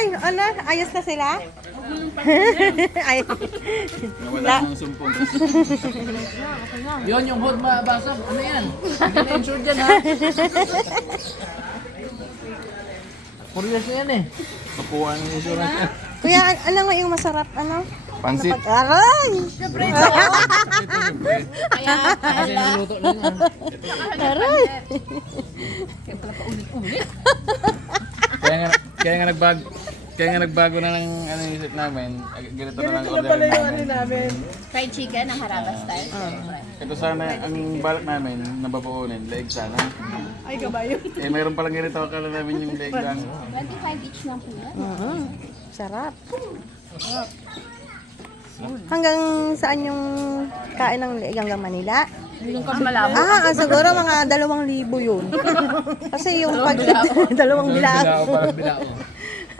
Ay, ano? Ayos na sila? Ay. Nawala ng sumpong. Yun, yung hood mabasag. Ano yan? Hindi na insured yan, ha? Curious na yan eh. Kapuha ng insurance yan. Kuya, ano nga yung masarap? Ano? Pansit. Aray! Kasi niluto na yan. Aray! Kaya nga nagbago na ng ano yung isip namin. Ganito na lang order namin. Fried chicken ang Haraba style. Ito sana ang balak namin na babuunin, leeg sana. Ay, kabayo. Eh mayroon palang ganito akala namin yung leeg lang. 25 each lang po yan. Sarap. Hanggang saan yung kain ng leeg? Hanggang Manila? Malabo. Siguro mga 2,000 yun. Kasi yung pag... 2 bilao. Bilao, parang bilao.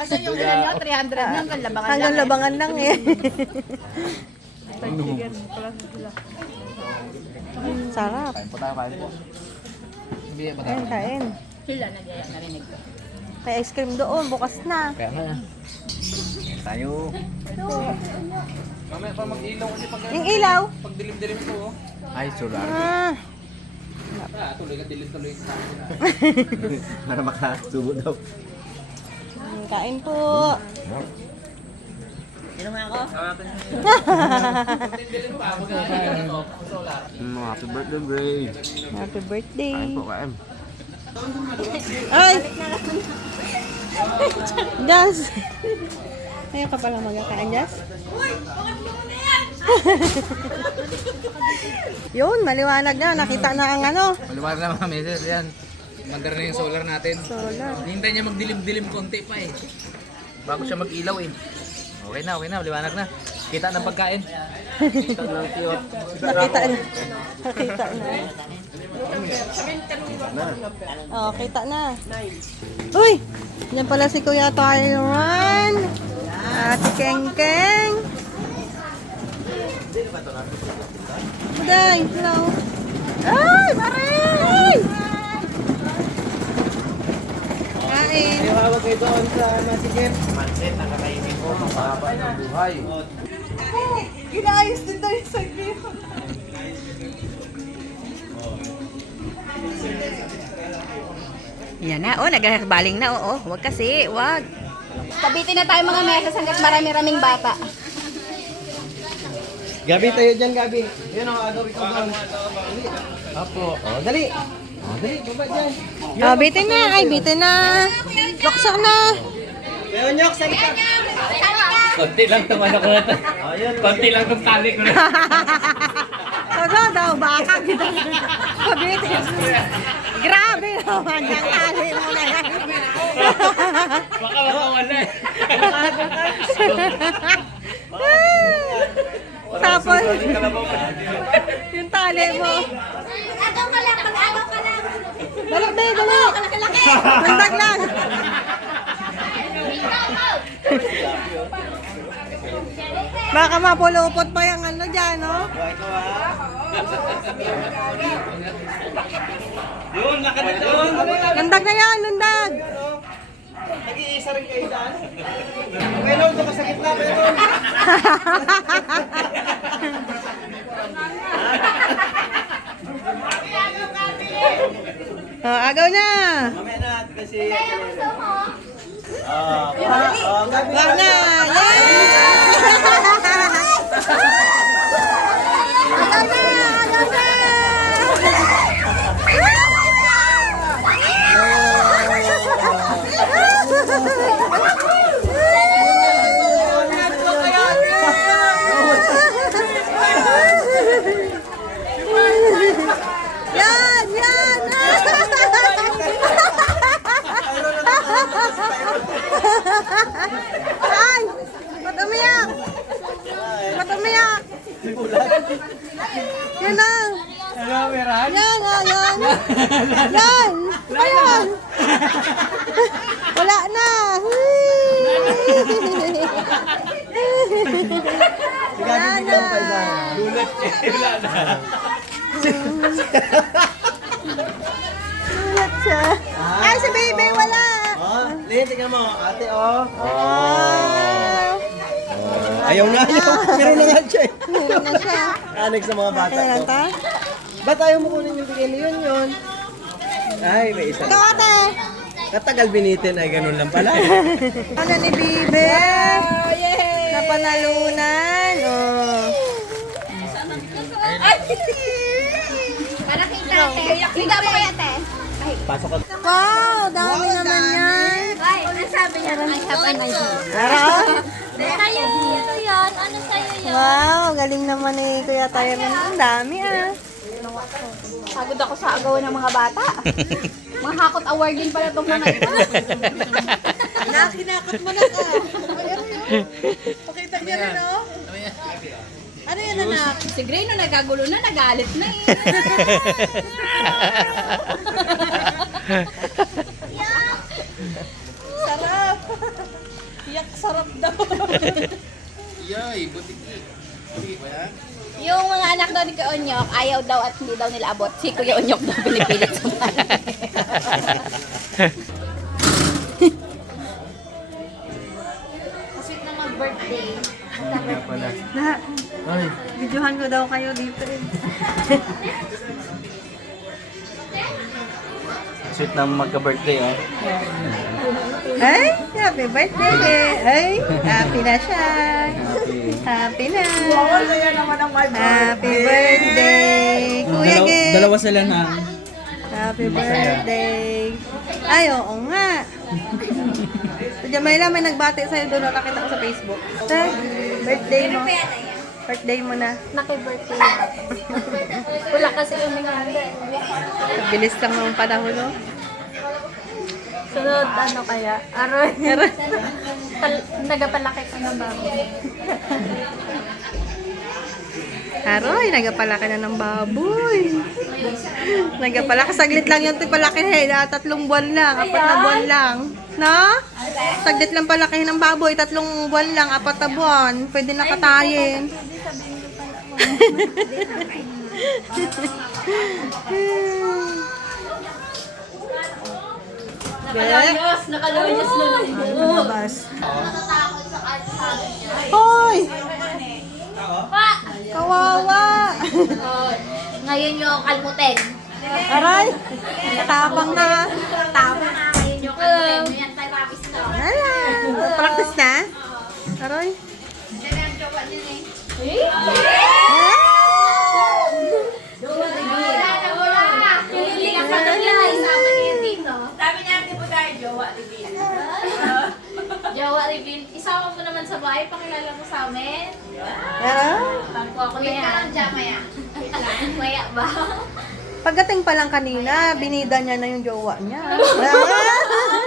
Kasi yung ilan nyo, 300 lang, hanggang labangan Hanggang lang. labangan lang eh. Sarap. Kain po tayo, kain po. Hindi yan Kain, kain. Sila, nagyaya, narinig ko. May ice cream doon, bukas na. Kaya nga. Tayo. Mamaya pa mag-ilaw kasi pag Yung ilaw? dilim-dilim ito, oh. Ay, solar. Ah, Tuloy ka, dilim-tuloy sa akin. Para makasubo daw. kain po. Sino nga ako? Happy birthday, Gray. Happy birthday. Kain po, kain. Ay! Jazz! Ayaw ka pala magkakain, Jazz? Yun, maliwanag na. Nakita na ang ano. Maliwanag na mga meses, yan. Mandar na yung solar natin. Solar. Hintay niya magdilim-dilim konti pa eh. Bago siya mag-ilaw eh. Okay na, maliwanag na. Kita ng pagkain. Nakita na. Nakita na. Oh, kita na. Uy! Yan pala si Kuya Tyron. Ate Keng Keng. Uday, hello. Ay, Maray! Kain. Tawag kayo doon sa Masigit. Mansit, nakakainin ko. Mapahaba ng buhay. Ginayos din tayo sa grill. Yan na, nagbaling na, Huwag kasi, huwag. Kabitin na tayo mga mesas hanggat marami-raming bata. Gabi tayo dyan, Gabi. Yun o, agawin ko doon. Apo. Dali. Dali, baba dyan. Oh, bitin na. Ay, bitin na. Loksak na. Leonyok, salita. Konti lang itong ano ko na ito. Konti lang itong tali ko na. Todo daw, baka kita. Pabitin. Grabe naman yung tali mo na yan. Baka makawala eh. Tapos, yung tali mo. Agaw ka lang, mag-agaw ka lang. Dali, be, dali. Landag lang. Baka mapulupot pa yung ano dyan, no? Yun, nakanito doon. Landag na yan, landag. Nag-iisa rin kayo daan. Okay, Lord, ito sa gitna pa ito. Oh, agaw na. Mamaya na, kasi... Wag na. Yay! Agaw na, agaw na. Yan, yan. Ay, ba't umiyak? Ba't umiyak? Yan na. Yan, yan, yan. Yan. Ayan. Wala na. Wala na. Gulat eh, wala na. Sulat siya. Ay, si baby, wala. tingnan mo. Ate, oh. Wow! Ayaw na, ayaw. Meron na nga siya eh. Meron na siya. Anik sa mga bata Kaya lang ko. ta? Ba't ayaw mo kunin yung bigay niyo yun? Ay, may isa. Ikaw ate! Katagal binitin ay ganun lang pala. Ano ni Bibe? Napanalunan. Oh. Para kita, te. Kita mo kaya, te. Pasok ka. Wow! Dami naman yan. Ay, ano sabi niya? I have an idea. Ara? Sa'yo, ito yun. Ano sa'yo yun? Wow! Galing naman ni Kuya Tyron. Ang dami ah. Pagod ako sa agawan ng mga bata. Mga hakot award din pala itong mga ito. Nakinakot mo na ka. Pakita niya rin oh. Ano yan anak? Si Gray no nagagulo na, nagalit na eh. Sarap! Yak sarap daw. Yay, butiki. Butiki ba yan? Yung mga anak daw ni Kuya Onyok, ayaw daw at hindi daw nila abot. Si Kuya Onyok daw pinipilit sa mga. Sweet na mag-birthday. Na, videohan ko daw kayo dito eh. Sweet na magka-birthday, oh. Ay, happy birthday! Ay, happy na siya. Happy na. Happy birthday, Kuya Gay. Dalawa sila na. Happy birthday. Ay, oo nga. So, Jamila, may nagbati sa'yo doon. Nakita ko sa Facebook. Ay, birthday mo. Birthday mo na. Naki-birthday na. Wala kasi yung mga Bilis lang ng panahon, no? sunod, ano kaya? Aroy. Nagapalaki ka na ba? Aroy, nagapalaki na ng baboy. Nagapalaki. Saglit lang yung tipalaki. 3 buwan lang. 4 na buwan lang. No? Saglit lang palaki ng baboy. 3 buwan lang. 4 na buwan. Pwede na katayin. Nakalayas na lang. Labas. Hoy! Pa! Kawawa! Ngayon yung kalmutin. Aray! Tapang na. Tama na. Ngayon yung kalmutin. May anti-rabies to. Hala! Practice na? Aray! Hindi ka pa doon yan. Isama niya dito. Sabi niya, di po tayo jowa, Livin. Jowa Revin, isama mo naman sa bahay. Pakilala mo sa amin. Aray! Tangko ako na yan. Maya. Maya ba? Pagdating pa lang kanina, binida niya na yung jowa niya.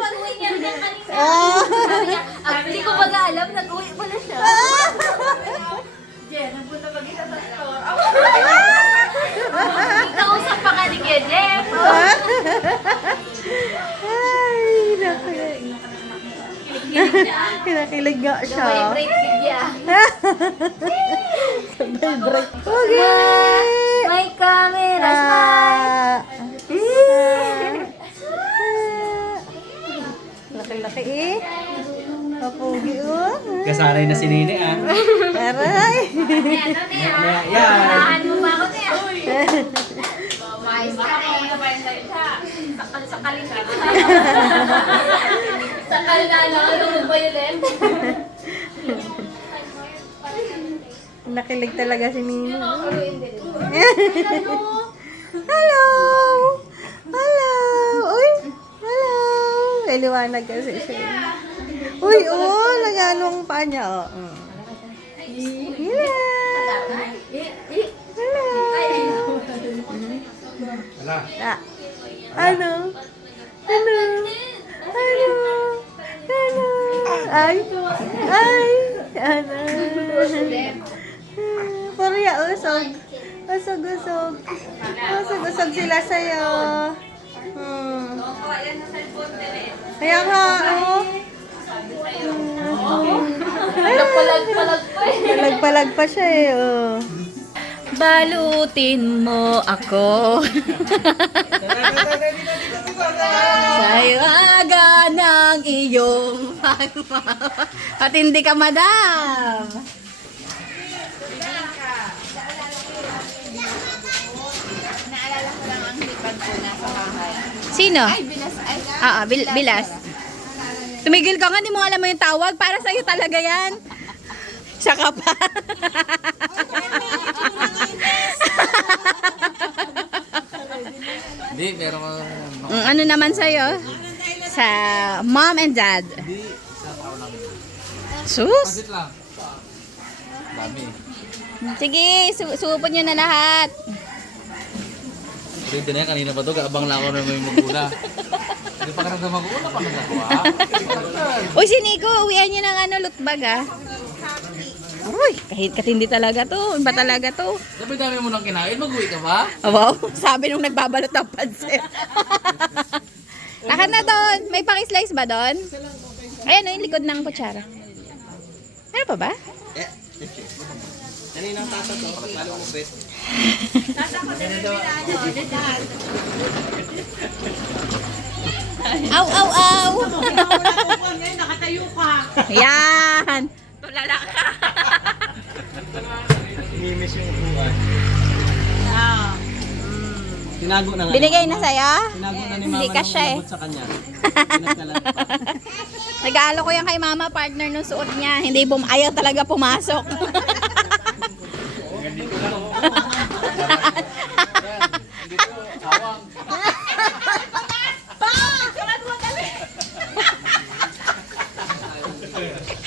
Pag-uwi niya rin kanina. Sabi niya, hindi ko baga alam, nag-uwi pala siya. Jen, nagpunta mag-isa sa store. Ikausap pa ka ni Jeff. Ay, kinakilig nga siya. Vibrate niya. Okay! May camera, smile. Laki-laki eh. Kapugi oh. Kasanay na si Nini, ah. Aray! Saan mo ba ako niya? Mais ka eh. Sakal-sakalin ka. Sakal na lang. Ano ba yun eh? Nakilig talaga si Nino. Hello! Hello! Uy! Hello! May liwanag kasi siya. Uy, oh! Nagalong pa niya, oh. Hello! Hello! Ah. Ano? Ano? Ano? Ano? Ay! Ay! Ano? Korea, usog. Usog-usog. Usog-usog sila sa'yo. Kaya nga, oh. Nagpalag-palag pa eh. Palag-palag pa siya eh, oh. Balutin mo ako sa aga ng iyong pagmamahal. At hindi ka, madam. Naalala ko lang ang hipag ko na sa bahay. Sino? Ay, bilas. Ay, Bilas. Tumigil ka nga, hindi mo alam mo yung tawag. Para sa'yo talaga yan. Siya ka pa. Hindi, pero Ano naman sa'yo? Sa mom and dad. Sus! Pasit lang. Dami. Sige, supot nyo na lahat. Pwede na yan, kanina pa to, kaabang lang ako na may magula. Hindi pa ka nang magula pa nagawa. Uy, si Nico, uwian nyo ng lutbag ah. Uy, kahit katindi talaga to. Iba talaga to. Sabi dami mo nang kinain, mag-uwi ka ba? Oh, wow, sabi nung nagbabalot ng pansit. Lakad na doon. May paki-slice ba doon? Ayan, yung likod ng kutsara. Ano pa ba? Kaninang tata to, lalo mo bet. Aw, aw, aw. nakatayo ka. Ayan. Tulala ka. Mimiss yung upuan. Tinago na nga. Binigay na sa'yo? Tinago na ni Hindi mama ka nung siya eh. umabot sa kanya. Pinagkalan pa. Nag-aalo ko yan kay mama, partner nung suot niya. Hindi ayaw talaga pumasok.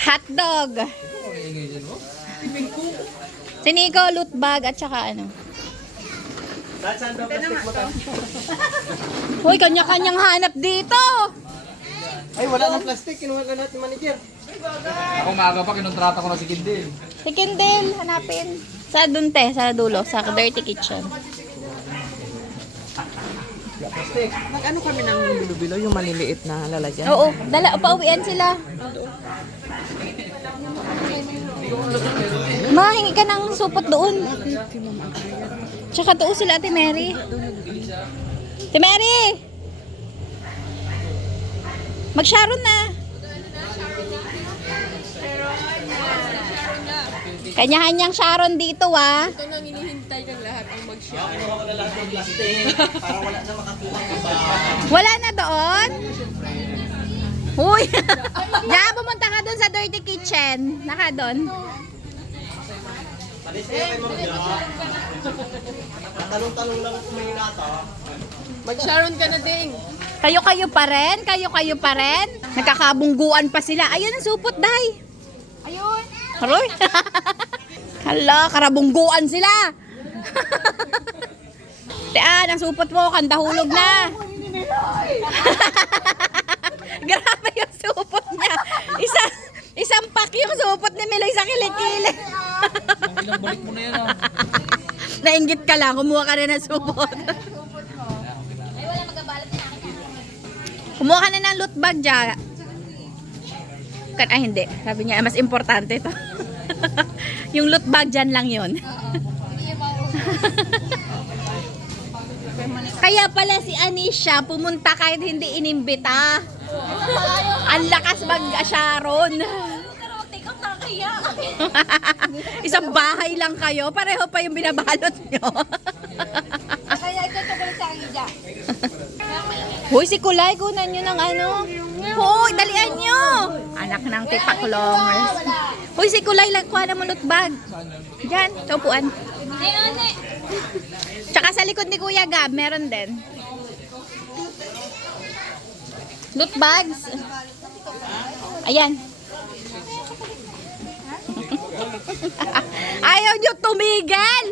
Hotdog. Si Nico, loot bag at saka ano. Saan daw plastic mo tayo? Hoy, kanya-kanyang hanap dito. Ay, wala nang plastic. Kinuha na natin manager. Ako maaga pa, kinontrata ko na si Kindle. Si Kindle, hanapin. Sa dun te, sa dulo, sa dirty kitchen. Plastic. Mag-ano kami ng bilo-bilo, yung maliliit na lalagyan? Oo, pauwian sila. Ma, hingi ka ng supot doon. Tsaka doon sila, Ate Mary. Ate Mary! Mag-sharon na. Kanya-kanyang sharon dito, ah. Ito nang hinihintay ng lahat ang mag-share. Para wala na makakuha ka pa. Wala na doon? Uy! Diyan, pumunta ka doon sa dirty kitchen. Naka doon. Alis na kayo mag-drop. Talong-talong lang kung may nata. Mag-sharon ka na ding. Kayo-kayo pa rin? Kayo-kayo pa rin? Nagkakabungguan pa sila. Ayun ang supot, Day. Ayun. Haroy. Hala, karabungguan sila. Tian, ang supot mo, kandahulog na. Grabe yung supot niya. Isang pack yung supot ni Miloy sa kilikili. Ilang balik mo na yan ah. Nainggit ka lang, kumuha ka na ng supot. Kumuha ka na ng loot bag dyan. Hindi. Sabi niya, mas importante to. Yung loot bag dyan lang yun. Kaya pala si Anisha pumunta kahit hindi inimbita. Ang lakas mag-Sharon. Isang bahay lang kayo. Pareho pa yung binabalot nyo. Hoy, si Kulay, kunan nyo ng ano. Hoy, dalian nyo. Anak ng tipaklongers. Hoy, si Kulay, kuha na mo loot bag. Diyan, sa upuan. Tsaka sa likod ni Kuya Gab, meron din. Loot bags. Ayan. Ayaw nyo tumigil.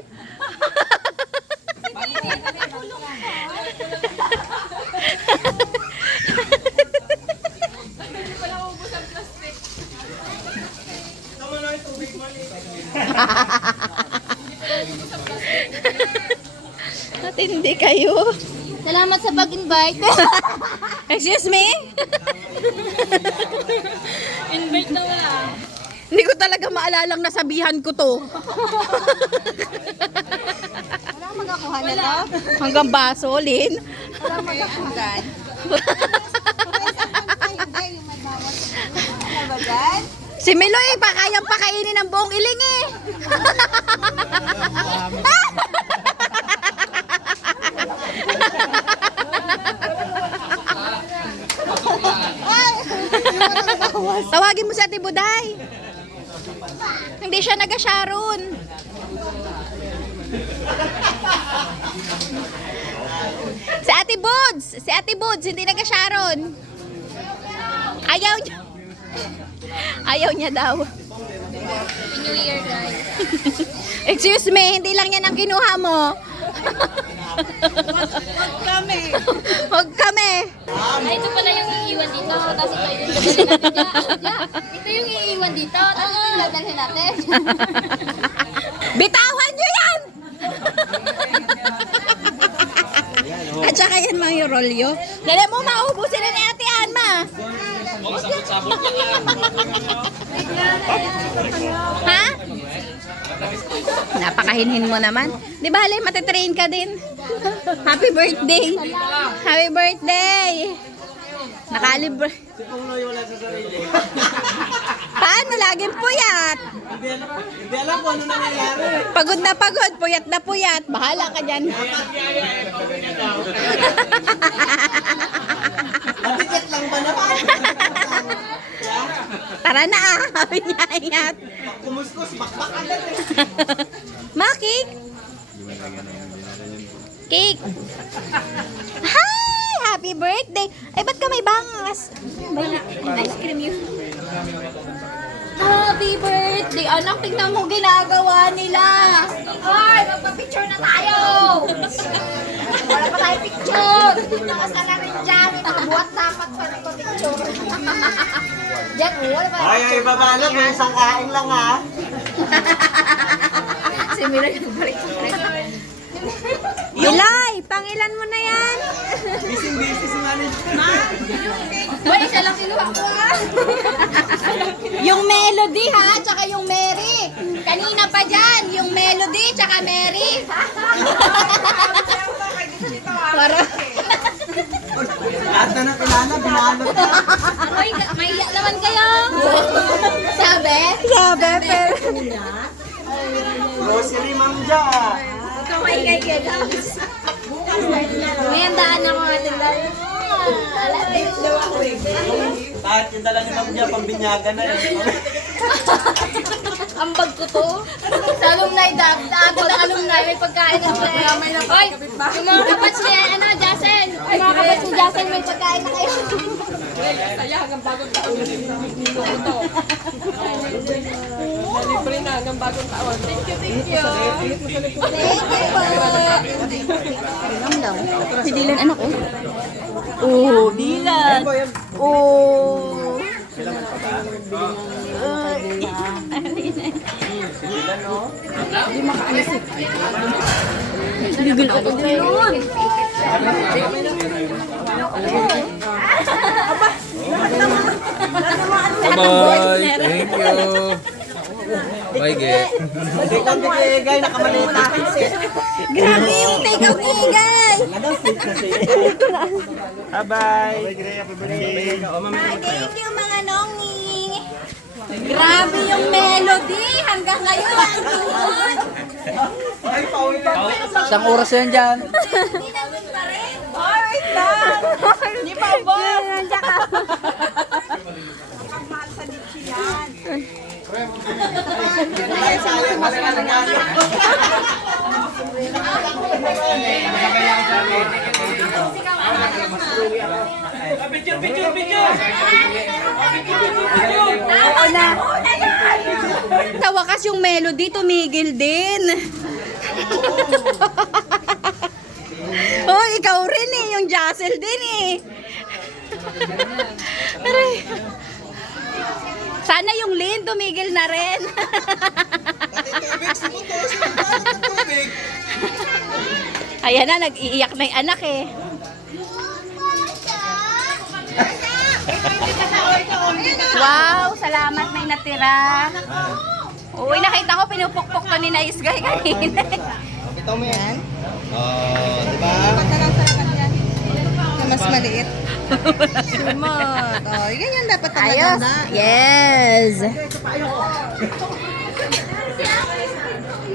At hindi kayo. Salamat sa pag-invite. Excuse me? Invite na wala. Hindi ko talaga maalalang nasabihan ko to. Wala magakuha na to? Hanggang baso, Lin. Wala magakuha. Si Miloy, kayang pakainin ng buong iling eh. Tawagin mo si Ate Buday. Hindi siya nag-Sharon. Si Ate Buds, hindi nag-Sharon. Ayaw niya. Ayaw niya daw. New Year, guys. Excuse me, hindi lang yan ang kinuha mo. Huwag kami. Ay, ito pala yung iiwan dito. Tapos ito yung dadalhin natin. Ito yung iiwan dito. Tapos ito yung dadalhin natin. Bitawan niyo yan! At saka yan mga rolyo. Dala mo, maubusin na ni Ate Anma. Ha? Napakahinhin mo naman. Di ba, Hale, matitrain ka din. Happy birthday. Happy birthday. Nakalibra. Paano? Laging puyat. Hindi alam kung ano nangyayari. Pagod na pagod, puyat na puyat. Bahala ka dyan. Matikit lang ba naman? Tara na, sabi niya, ingat. Kumuskus, bakbak agad eh. Ma, cake? Cake. Hi! Happy birthday! Ay, ba't ka may bangas? Ice cream yun. Happy birthday! Anak, tignan mo ginagawa nila. Ay, magpa-picture na tayo! Wala pa tayo picture! Nakas na rin dyan. May mga buhat dapat pa nagpa-picture. Diyan, wala pa. Ay, babalot. May isang kain lang ha. Si Mira yung balik-balik. Bilay, pangilan mo na yan. Busy si manager. Wala, isa lang kinuha ko ah. Yung Melody ha, tsaka yung Mary. Kanina pa dyan, yung Melody tsaka Mary. Para. Lahat na nakilala, binalot na. Ay, maiyak naman kayo. Sabi? Sabi, pero. Grocery ma'am dyan. Ikaw maingay kayo, guys. May handaan ako ating dahil. Kahit yung dala ni ma'am dyan, pambinyagan na eh. Ang bag ko to. Sa alumni, daagod ang alumni, may pagkain na sila. Oy, yung mga kapats ni, Jasen. Yung mga kapats ni Jasen, may pagkain na kayo. Si Dylan, anak ko. Oh, Dylan. Oh. Gigil ako doon. Bye-bye. Thank you. Bye, Ge. Hindi kang bigay, nakamalit na. Grabe yung take out ni Igay. Bye-bye. Thank you mga nongi. Grabe yung melody. Hanggang ngayon. Andun. Ay, pauwi pa. Isang oras yan dyan. Hindi nandun pa rin. Oh, wait lang. Hindi pa ba? Nandiyan ka. Sayang, mas malangalan. Sa wakas yung melody tumigil din. Oh, ikaw rin eh, yung Jassel din eh. Aray. Sana yung Lynn tumigil na rin. Ayan na, nag-iiyak na yung anak eh. Wow, salamat may natira. Uy, nakita ko pinupukpok to ni Nice Guy kanina. Ito mo yan? Oo, diba? Na mas maliit. Sumot. Oh, ganyan dapat Ayos. maganda. Yes.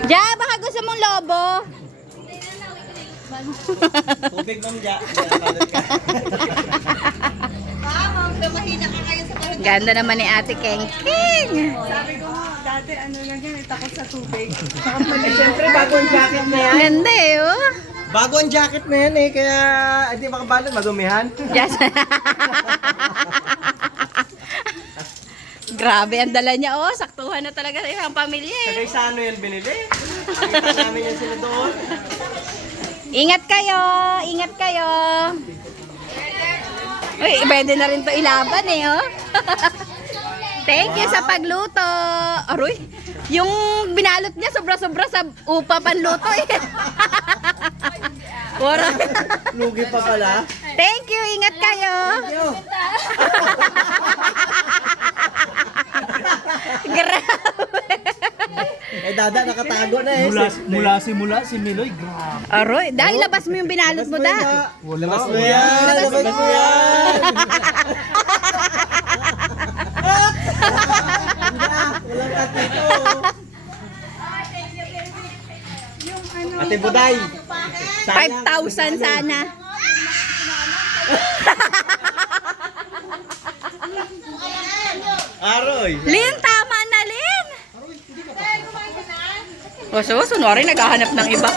Ja, baka gusto mong lobo. Tubig ma'am dya. Ma'am, mahina ka ngayon sa parang Ganda naman ni Ate Keng King. sabi ko, dati ano lang yan, takot sa tubig. Eh, syempre, bago ang jacket na yan. Ganda eh, oh. Bago ang jacket na yan eh, kaya hindi makabalot, madumihan. Yes. Grabe ang dala niya, oh. Saktuhan na talaga sa isang pamilya eh. Kagay sa ano yan binili? Nakita namin yan sila doon. Ingat kayo! Ingat kayo! Uy, pwede na rin to ilaban eh, oh. Thank you sa pagluto. Aroy, yung binalot niya sobra-sobra sa upa panluto eh. Wala. Lugi pa pala. Thank you, ingat kayo. Yo. Grabe. Eh, Dada, nakatago na eh. Simula si Miloy, grabe. Aroy, dahil labas mo yung binalot mo, da. Labas mo yan. Labas mo yan. Walang ate ko. Ate Buday. 5,000 sana. Aroy. Lin, tama na, Lin. O, so, sunwari, naghahanap ng iba.